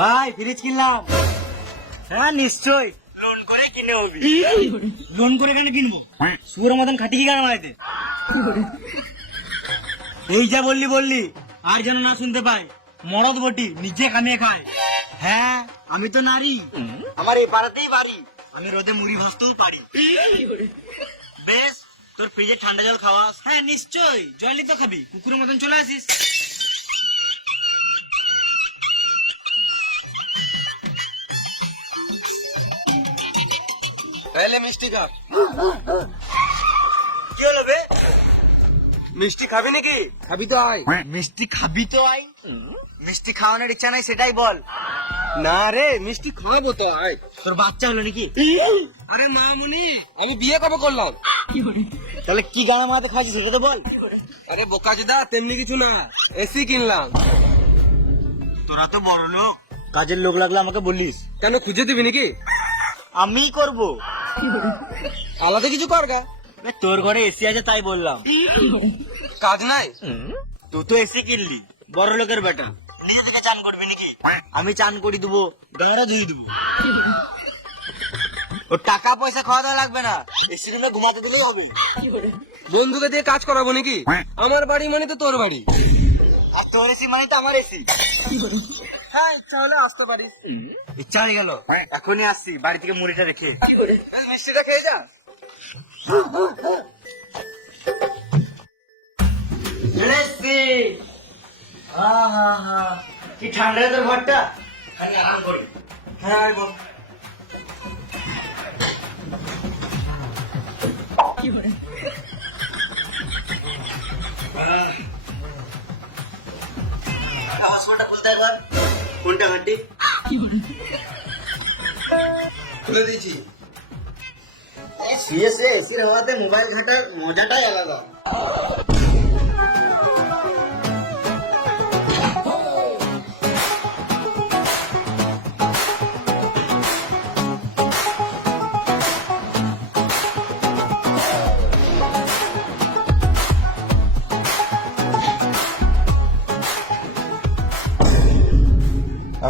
ভাই ফ্রিজ কিনলাম। হ্যাঁ নিশ্চয় লোন করে কিনে হবি লোন করে কেন কিনবো? সুর মতন খাটি কি কেন বাড়িতে? এই যা বললি বললি আর যেন না শুনতে পাই। মরদ বটি নিজে কামিয়ে খায়। হ্যাঁ আমি তো নারী। আমার এই পাড়াতেই বাড়ি। আমি রোদে মুড়ি ভাজতেও পারি। বেশ তোর ফ্রিজে ঠান্ডা জল খাওয়াস। হ্যাঁ নিশ্চয় জলই তো খাবি। কুকুরের মতন চলে আসিস। তাহলে মিষ্টি খা। কি হলো বে? মিষ্টি খাবি নাকি? খাবি তো আয়। মিষ্টি খাবি তো আই মিষ্টি খাওয়ানোর ইচ্ছা নাই সেটাই বল। না রে মিষ্টি খাওয়াবো তো আয়। তোর বাচ্চা হলো নাকি? আরে মামুনি। আমি বিয়ে কবে করলাম? তাহলে কি গানা মাথাতে খাচ্ছিস সেটা তো বল। আরে বোকা চোদা তেমনি কিছু না। এসি কিনলাম। তোরা তো বড় লোক। কাজের লোক লাগলে আমাকে বলিস। কেন খুঁজে দিবি নাকি? আমি করব। আলাদা কিছু কর গা। তোর ঘরে এসি আছে তাই বললাম। কাজ নাই? তুই তো এসি কিনলি বড় লোকের বেটা। নিজে থেকে চান করবি নাকি? আমি চান করে দেবো গাড়া ধুয়ে দেবো। ও টাকা পয়সা খাওয়া দাওয়া লাগবে না এসি রুমে ঘুমাতে দিলেই হবে। বন্ধুকে দিয়ে কাজ করাবো নাকি? আমার বাড়ি মানে তো তোর বাড়ি। আর তোর এসি মানে তো আমার এসি হ্যাঁ ইচ্ছা হলে আসতে পারিস। ইচ্ছা হয়ে গেল এখনই আসছি বাড়ি থেকে মুড়িটা রেখে। মিষ্টিটা খেয়ে যা চলে এসছি হা হা হা। কি ঠান্ডা তোর ঘরটা? খালি আরাম করি। হ্যাঁ বল। হসপিটালটা খুলতে একবার? কোনটা ঘাটি খুলে দিয়েছি। শুয়ে এসির হওয়াতে মোবাইল ঘাটার মজাটাই আলাদা।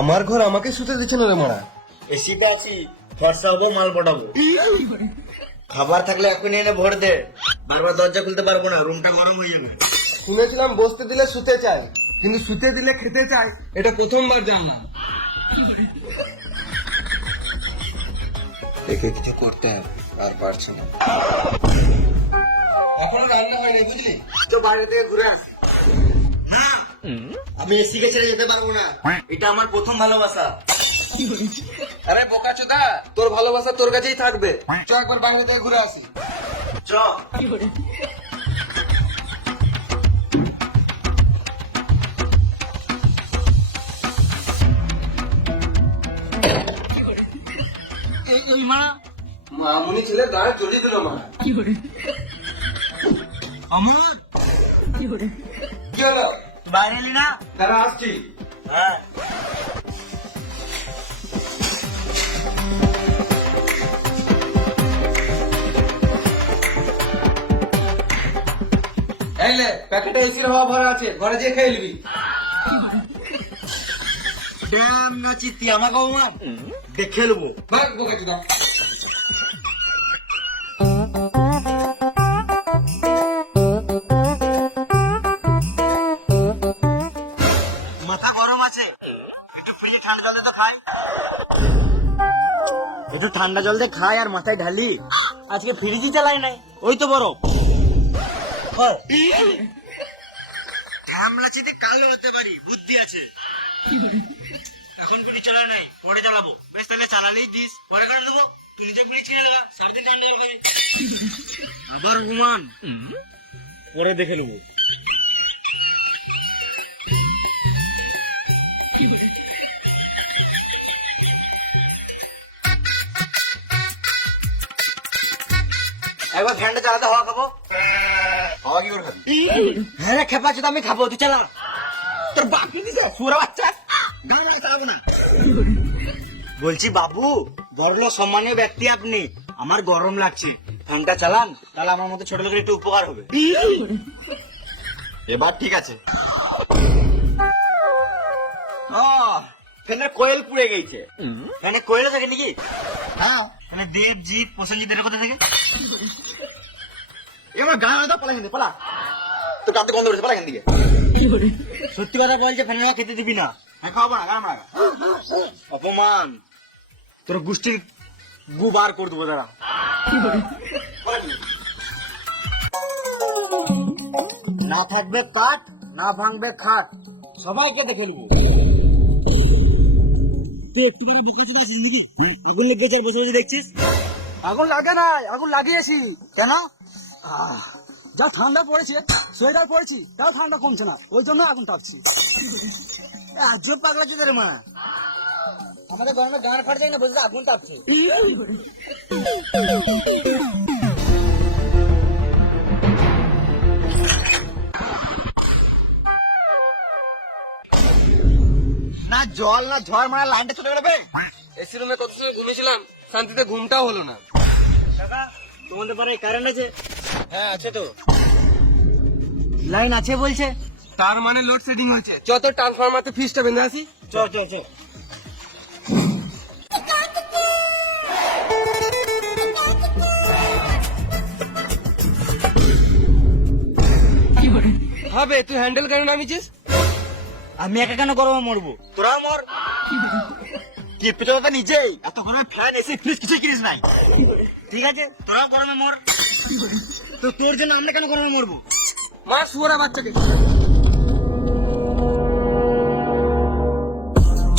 আমার ঘর আমাকে শুতে দিচ্ছে না রে মারা। এসিতে আছি, খরচা হব, মাল পটাবো খাবার থাকলে এখনই এনে ভর দে। বারবার দরজা খুলতে পারব না রুমটা গরম হয়ে যাবে। শুনেছিলাম বসতে দিলে শুতে চাই কিন্তু শুতে দিলে খেতে চাই এটা প্রথমবার জানলাম একে কিছু করতে হবে আর পারছে না। এখনও রান্না হয়নি বুঝলি? তো বাইরে থেকে ঘুরে আসি। হ্যাঁ, আমি এসিকে ছেড়ে যেতে পারব না। এটা আমার প্রথম ভালোবাসা। আরে বোকা চোদা তোর ভালোবাসা তোর কাছেই থাকবে। চ একবার বাংলা থেকে ঘুরে আসি। চ। মা মামুনি ছেলে গায়ে জ্বলিয়ে দিল মা অমর কি হলো? বাইরে না তারা আসছি। হ্যাঁ। এইলে প্যাকেটে এসির হওয়া ভরা আছে ঘরে যেয়ে খেয়ে নিবি। ড্যাম চিত্তি আমাকে দেখে নেব। ভাগ বোকা চোদা। মাথা গরম আছে। একটু ফ্রিজে ঠান্ডা জল তো খাই। একটু ঠান্ডা জল দিয়ে খাই আর মাথায় ঢালি। আজকে ফ্রিজই চালাই নাই ওই তো বরফ। ঠামলা চিতে কালো হতে পারি বুদ্ধি আছে। এখন গুলি চালা নাই পরে চালাবো। বেশ তাহলে চালালেই দিস। পরে কারণ দেবো। তুমি তো গুলি ছিঁড়ে লাগা সারাদিন ঠান্ডা খাবি আবার ঘুমান পরে দেখে নেব। একবার ফ্যানটা চালাতে হওয়া খাব। হাওয়া কি করে খাবি হ্যাঁ খেপা চোদা আমি খাব তুই চালা। তোর বাপ দিছে সুরা বাচ্চা। বলছি বাবু বড়লোক সম্মানীয় ব্যক্তি আপনি। আমার গরম লাগছে। ফ্যানটা চালান তাহলে আমার মতো ছোট লোকের একটু উপকার হবে। এবার ঠিক আছে। ফ্যানের কোয়েল পুড়ে গেছে। ফ্যানে কোয়েল থাকে নাকি? হ্যাঁ। ফ্যানে দেব জিৎ প্রসেনজিৎ এর কোথা থেকে? এবার গান আলাদা পালা কিন্তু পালা। তো কাঁদতে করেছে পালা এখান থেকে। সত্যি কথা বলছে ফ্যানের খেতে দিবি না। হ্যাঁ খাওয়াবো না গান মারা অপমান। তোর গোষ্ঠীর গু বার করে দেবো দাঁড়া। না থাকবে কাঠ না ভাঙবে খাট। সবাইকে দেখে নেব। তুই একটু করে নাকি আগুন লেগে বসে বসে দেখছিস? আগুন লাগে না আগুন লাগিয়েছি। কেন? যা ঠান্ডা পড়েছে সোয়েটার পড়েছি তাও ঠান্ডা কমছে না ওই জন্য আগুন টাপছি। আজ পাগলা চোদের মা? আমাদের গরমে গান ফাট যায় না বলছে আগুন তাপছে না জল না ঝড় মারা লাইনটা চলে গেলে এসি রুমে কত সময় ঘুমিয়েছিলাম শান্তিতে ঘুমটাও হলো না। কাকা তোমাদের পারে কারেন্ট আছে? হ্যাঁ আছে তো। লাইন আছে বলছে। তার মানে লোড সেটিং হয়েছে। যত ট্রান্সফরমারতে ফিসটা বেঁধে আসি। চ চ চ। হবে তুই হ্যান্ডেল কেন নামিয়েছিস? আমি একা কেন গরমে মরবো? তোরা মর। কি পেছনে তো নিজেই? এত গরমে ফ্যান এসে ফ্রিজ কিছু কিনিস নাই। ঠিক আছে তোরা গরমে মর। তো তোর জন্য আমরা কেন গরমে মরবো মা শুয়ারা বাচ্চাকে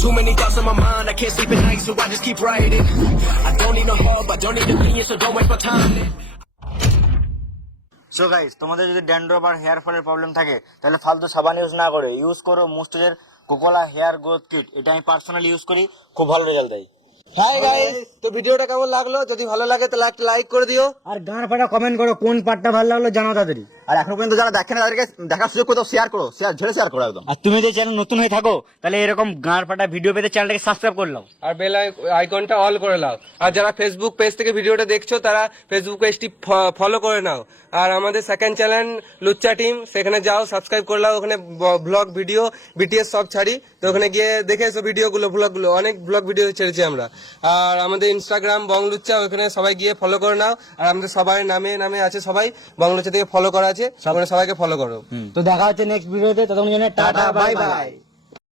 Too many thoughts on my mind, I can't sleep at night, so I just keep writing. I don't need no help, I don't need opinions, so don't waste my time. So guys তোমাদের যদি dandruff আর hair ফলের problem থাকে তাহলে ফালতু সাবান use না করে ইউজ করো মুস্টেজের কোকোলা হেয়ার গ্রোথ কিট এটা আমি পার্সোনালি ইউজ করি খুব ভালো রেজাল্ট দেয় হাই গাইস তো ভিডিওটা কেমন লাগল? যদি ভালো লাগে তাহলে একটা লাইক করে দিও। আর গান পাটা কমেন্ট করো কোন পার্টটা ভালো লাগল জানাও তাড়াতাড়ি। আর এখনও পর্যন্ত যারা দেখেন তাদেরকে দেখার সুযোগ করে শেয়ার করো শেয়ার ঝেড়ে শেয়ার করো একদম। আর তুমি যদি চ্যানেল নতুন হয়ে থাকো তাহলে এরকম গান ফাটা ভিডিও পেতে চ্যানেলটাকে সাবস্ক্রাইব করে নাও। আর বেল আইকনটা অল করে নাও। আর যারা ফেসবুক পেজ থেকে ভিডিওটা দেখছ তারা ফেসবুক পেজটি ফলো করে নাও। আর আমাদের সেকেন্ড চ্যানেল লুচ্চা টিম সেখানে যাও সাবস্ক্রাইব করে নাও। ওখানে ব্লগ ভিডিও বিটিএস সব ছাড়ি। তো ওখানে গিয়ে দেখে এসো ভিডিওগুলো ব্লগগুলো অনেক ব্লগ ভিডিও ছেড়েছি আমরা। আর আমাদের ইনস্টাগ্রাম বংলুচ্চা ওখানে সবাই গিয়ে ফলো করে নাও। আর আমাদের সবার নামে নামে আছে সবাই। বংলুচ্চা থেকে ফলো করা আছে সবাইকে ফলো করো। তো দেখা হচ্ছে নেক্সট ভিডিওতে ততক্ষণ জন্য টাটা বাই বাই